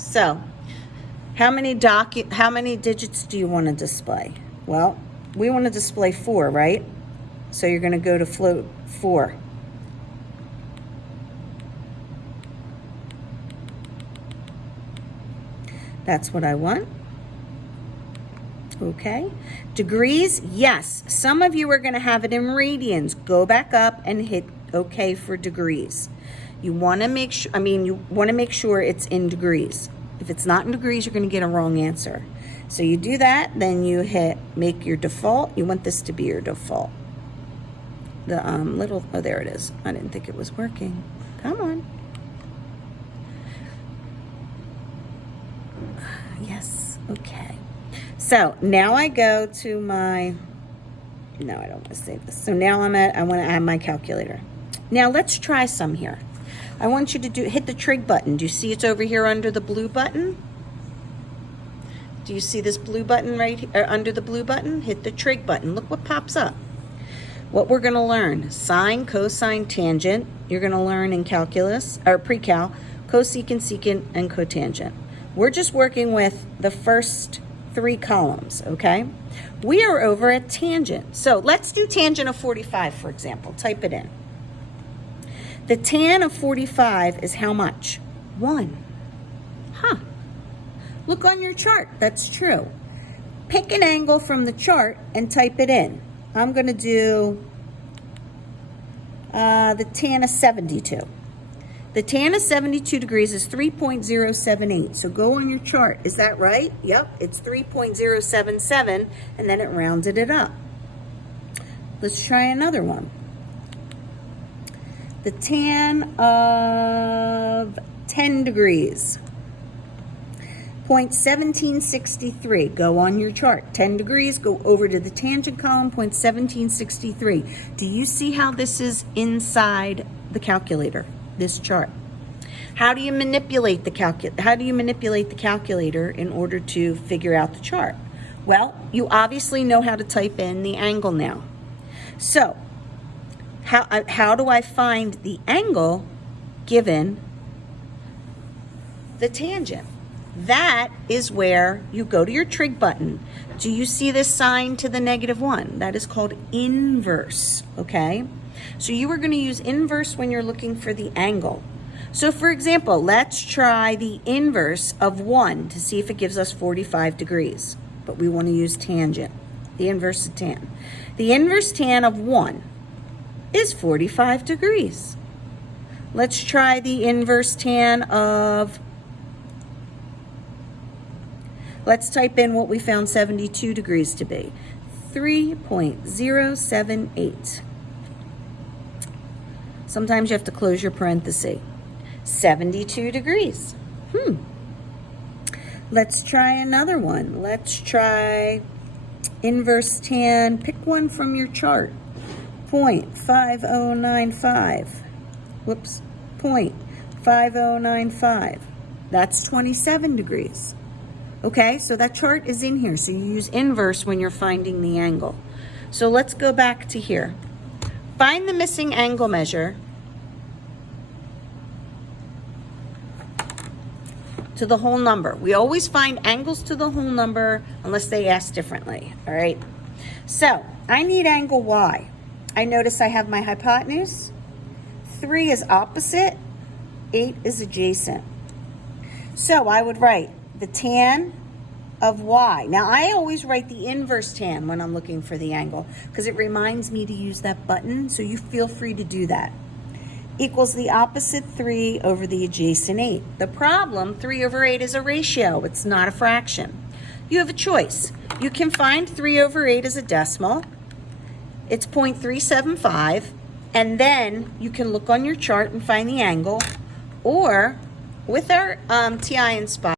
So how many digits do you want to display? Well, we want to display 4, right? So you're going to go to float 4. That's what I want. Okay. Degrees, yes. Some of you are going to have it in radians. Go back up and hit OK for degrees. You want to make sure, it's in degrees. If it's not in degrees, you're going to get a wrong answer. So you do that, then you hit make your default. You want this to be your default. The oh, there it is. I didn't think it was working. Come on. Yes, okay. So now I go to my, no, I don't want to save this. So now I want to add my calculator. Now let's try some here. I want you to hit the trig button. Do you see it's over here under the blue button? Do you see this blue button right here, under the blue button? Hit the trig button. Look what pops up. What we're going to learn, sine, cosine, tangent. You're going to learn in calculus, or pre-cal, cosecant, secant, and cotangent. We're just working with the first 3 columns, okay? We are over at tangent. So let's do tangent of 45, for example. Type it in. The tan of 45 is how much? 1. Huh. Look on your chart. That's true. Pick an angle from the chart and type it in. I'm going to do the tan of 72. The tan of 72 degrees is 3.078. So go on your chart. Is that right? Yep, it's 3.077, and then it rounded it up. Let's try another one. The tan of 10 degrees. 0.1763. Go on your chart. 10 degrees, go over to the tangent column, 0.1763. Do you see how this is inside the calculator? This chart. How do you manipulate the calculator in order to figure out the chart? Well, you obviously know how to type in the angle now. So, how do I find the angle given the tangent? That is where you go to your trig button. Do you see this sign to the -1? That is called inverse, okay? So you are going to use inverse when you're looking for the angle. So for example, let's try the inverse of 1 to see if it gives us 45 degrees. But we want to use tangent, the inverse of tan. The inverse tan of 1 is 45 degrees. Let's try the inverse tan of, let's type in what we found 72 degrees to be. 3.078. Sometimes you have to close your parenthesis. 72 degrees. Let's try another one. Let's try inverse tan. Pick one from your chart. 0.5095. Whoops. 0.5095. That's 27 degrees. Okay, so that chart is in here. So you use inverse when you're finding the angle. So let's go back to here. Find the missing angle measure to the whole number. We always find angles to the whole number unless they ask differently, all right? So I need angle Y. I notice I have my hypotenuse. 3 is opposite, 8 is adjacent. So I would write the tan of Y. Now I always write the inverse tan when I'm looking for the angle because it reminds me to use that button, so you feel free to do that. Equals the opposite 3 over the adjacent 8. The problem, 3 over 8 is a ratio. It's not a fraction. You have a choice. You can find 3 over 8 as a decimal. It's 0.375. And then you can look on your chart and find the angle. Or with our TI Inspire,